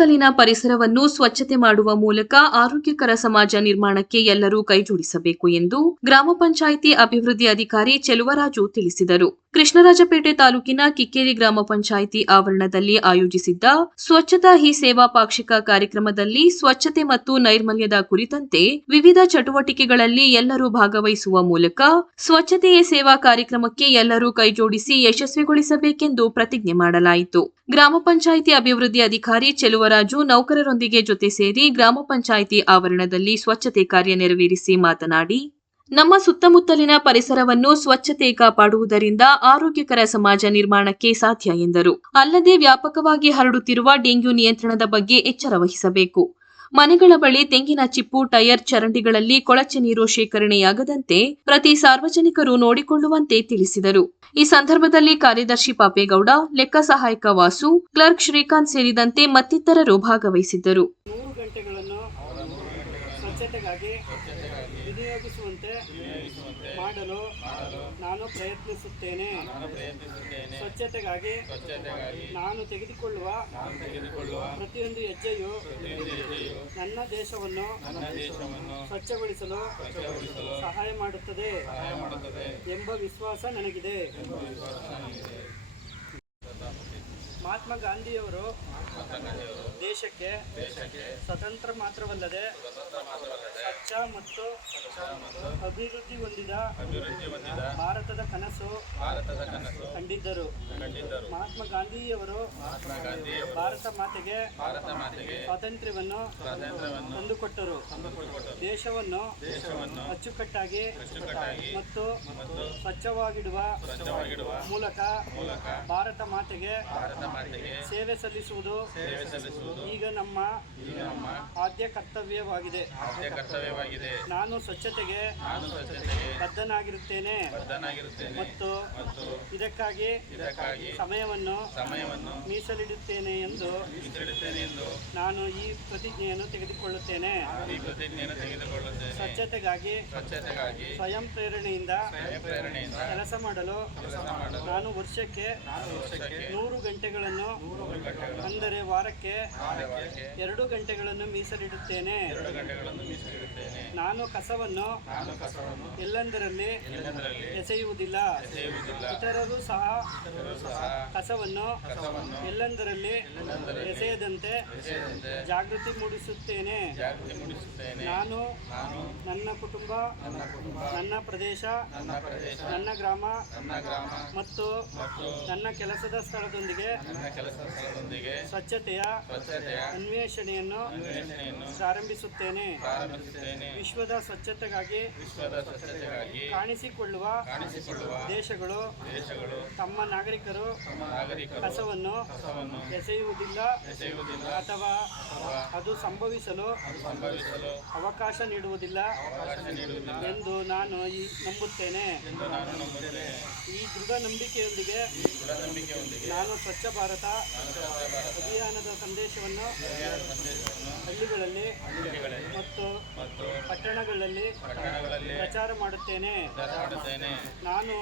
ಸುತ್ತಮುತ್ತಲಿನ ಪರಿಸರವನ್ನು ಸ್ವಚ್ಛತೆ ಮಾಡುವ ಮೂಲಕ ಆರೋಗ್ಯಕರ ಸಮಾಜ ನಿರ್ಮಾಣಕ್ಕೆ ಎಲ್ಲರೂ ಕೈಜೋಡಿಸಬೇಕು ಎಂದು ಗ್ರಾಮ ಪಂಚಾಯಿತಿ ಅಭಿವೃದ್ಧಿ ಅಧಿಕಾರಿ ಚೆಲುವರಾಜು ತಿಳಿಸಿದರು. ಕೃಷ್ಣರಾಜಪೇಟೆ ತಾಲೂಕಿನ ಕಿಕ್ಕೇರಿ ಗ್ರಾಮ ಪಂಚಾಯಿತಿ ಆವರಣದಲ್ಲಿ ಆಯೋಜಿಸಿದ್ದ ಸ್ವಚ್ಛತಾ ಹಿ ಸೇವಾ ಪಾಕ್ಷಿಕ ಕಾರ್ಯಕ್ರಮದಲ್ಲಿ ಸ್ವಚ್ಛತೆ ಮತ್ತು ನೈರ್ಮಲ್ಯದ ಕುರಿತಂತೆ ವಿವಿಧ ಚಟುವಟಿಕೆಗಳಲ್ಲಿ ಎಲ್ಲರೂ ಭಾಗವಹಿಸುವ ಮೂಲಕ ಸ್ವಚ್ಛತೆಯೇ ಸೇವಾ ಕಾರ್ಯಕ್ರಮಕ್ಕೆ ಎಲ್ಲರೂ ಕೈಜೋಡಿಸಿ ಯಶಸ್ವಿಗೊಳಿಸಬೇಕೆಂದು ಪ್ರತಿಜ್ಞೆ ಮಾಡಲಾಯಿತು. ಗ್ರಾಮ ಪಂಚಾಯಿತಿ ಅಭಿವೃದ್ಧಿ ಅಧಿಕಾರಿ ಚೆಲುವರಾಜು ನೌಕರರೊಂದಿಗೆ ಜೊತೆ ಸೇರಿ ಗ್ರಾಮ ಪಂಚಾಯಿತಿ ಆವರಣದಲ್ಲಿ ಸ್ವಚ್ಛತೆ ಕಾರ್ಯ ನೆರವೇರಿಸಿ ಮಾತನಾಡಿ, ನಮ್ಮ ಸುತ್ತಮುತ್ತಲಿನ ಪರಿಸರವನ್ನು ಸ್ವಚ್ಛತೆ ಕಾಪಾಡುವುದರಿಂದ ಆರೋಗ್ಯಕರ ಸಮಾಜ ನಿರ್ಮಾಣಕ್ಕೆ ಸಾಧ್ಯ ಎಂದರು. ಅಲ್ಲದೆ ವ್ಯಾಪಕವಾಗಿ ಹರಡುತ್ತಿರುವ ಡೆಂಗ್ಯೂ ನಿಯಂತ್ರಣದ ಬಗ್ಗೆ ಎಚ್ಚರ ವಹಿಸಬೇಕು. ಮನೆಗಳ ಬಳಿ ತೆಂಗಿನ ಚಿಪ್ಪು, ಟೈರ್ ಚರಂಡಿಗಳಲ್ಲಿ ಕೊಳಚೆ ನೀರು ಶೇಖರಣೆಯಾಗದಂತೆ ಪ್ರತಿ ಸಾರ್ವಜನಿಕರು ನೋಡಿಕೊಳ್ಳುವಂತೆ ತಿಳಿಸಿದರು. ಈ ಸಂದರ್ಭದಲ್ಲಿ ಕಾರ್ಯದರ್ಶಿ ಪಾಪೇಗೌಡ ಲೆಕ್ಕ ಸಹಾಯಕ ವಾಸು, ಕ್ಲರ್ಕ್ ಶ್ರೀಕಾಂತ್ ಸೇರಿದಂತೆ ಮತ್ತಿತರರು ಭಾಗವಹಿಸಿದ್ದರು. ಸ್ವಚ್ಛತೆಗಾಗಿ ವಿನಿಯೋಗಿಸುವಂತೆ ಮಾಡಲು ನಾನು ಪ್ರಯತ್ನಿಸುತ್ತೇನೆ. ಸ್ವಚ್ಛತೆಗಾಗಿ ನಾನು ತೆಗೆದುಕೊಳ್ಳುವ ಪ್ರತಿಯೊಂದು ಹೆಜ್ಜೆಯು ನನ್ನ ದೇಶವನ್ನು ಸ್ವಚ್ಛಗೊಳಿಸಲು ಸಹಾಯ ಮಾಡುತ್ತದೆ ಎಂಬ ವಿಶ್ವಾಸ ನನಗಿದೆ. ಮಹಾತ್ಮ ಗಾಂಧಿಯವರು ದೇಶಕ್ಕೆ ಸ್ವತಂತ್ರ ಮಾತ್ರವಲ್ಲದೆ ಸ್ವಚ್ಛ ಮತ್ತು ಅಭಿವೃದ್ಧಿ ಹೊಂದಿದ ಭಾರತದ ಕನಸು ಕಂಡಿದ್ದರು. ಮಹಾತ್ಮ ಗಾಂಧಿಯವರು ಭಾರತ ಮಾತೆಗೆ ಸ್ವಾತಂತ್ರ್ಯವನ್ನು ತಂದುಕೊಟ್ಟರು. ದೇಶವನ್ನು ಅಚ್ಚುಕಟ್ಟಾಗಿ ಮತ್ತು ಸ್ವಚ್ಛವಾಗಿಡುವ ಮೂಲಕ ಭಾರತ ಮಾತೆಗೆ ಸೇವೆ ಸಲ್ಲಿಸುವುದು. ಈಗ ನಮ್ಮ ಆದ್ಯ ಕರ್ತವ್ಯವಾಗಿದೆ. ಕರ್ತವ್ಯವಾಗಿದೆ. ನಾನು ಸ್ವಚ್ಛತೆಗೆ ಬದ್ಧನಾಗಿರುತ್ತೇನೆ. ಮತ್ತು ಇದಕ್ಕಾಗಿ ಸಮಯವನ್ನು ಸಮಯವನ್ನು ಮೀಸಲಿಡುತ್ತೇನೆ ಎಂದು ನಾನು ಈ ಪ್ರತಿಜ್ಞೆಯನ್ನು ತೆಗೆದುಕೊಳ್ಳುತ್ತೇನೆ. ಸ್ವಚ್ಛತೆಗಾಗಿ ಸ್ವಯಂ ಪ್ರೇರಣೆಯಿಂದ ಸ್ವಯಂ ಪ್ರೇರಣೆಯಿಂದ ಕೆಲಸ ಮಾಡಲು ನಾನು ವರ್ಷಕ್ಕೆ ನೂರು ಗಂಟೆಗಳನ್ನು ਜਾਣਾ ಅಂದರೆ ವಾರಕ್ಕೆ ಎರಡು ಗಂಟೆಗಳನ್ನು ಮೀಸಲಿಡುತ್ತೇನೆ. ನಾನು ಕಸವನ್ನು ಎಲ್ಲೆಂದರಲ್ಲಿ ಎಸೆಯುವುದಿಲ್ಲ. ಇತರರು ಸಹ ಕಸವನ್ನು ಎಲ್ಲೆಂದರಲ್ಲಿ ಎಸೆಯದಂತೆ ಜಾಗೃತಿ ಮೂಡಿಸುತ್ತೇನೆ. ನಾನು ನಾನು ನನ್ನ ಕುಟುಂಬ ನನ್ನ ಪ್ರದೇಶ ನನ್ನ ಗ್ರಾಮ ಮತ್ತು ನನ್ನ ಕೆಲಸದ ಸ್ಥಳದೊಂದಿಗೆ ಸ್ವಚ್ಛತೆಯ ಅನ್ವೇಷಣೆಯನ್ನು ಪ್ರಾರಂಭಿಸುತ್ತೇನೆ. ವಿಶ್ವದ ಸ್ವಚ್ಛತೆಗಾಗಿ ಕಾಣಿಸಿಕೊಳ್ಳುವ ದೇಶಗಳು ತಮ್ಮ ನಾಗರಿಕರು ಕಸವನ್ನು ಎಸೆಯುವುದಿಲ್ಲ ಅಥವಾ ಅದು ಸಂಭವಿಸಲು ಅವಕಾಶ ನೀಡುವುದಿಲ್ಲ ಎಂದು ನಾನು ಈ ನಂಬುತ್ತೇನೆ. ಈ ದೃಢ ನಂಬಿಕೆಯೊಂದಿಗೆ ನಾನು ಸ್ವಚ್ಛ ಭಾರತ ಅಭಿಯಾನದ ಸಂದೇಶವನ್ನು ಹಳ್ಳಿಗಳಲ್ಲಿ ಮತ್ತು ಪಟ್ಟಣಗಳಲ್ಲಿ ಪ್ರಚಾರ ಮಾಡುತ್ತೇನೆ. ನಾನು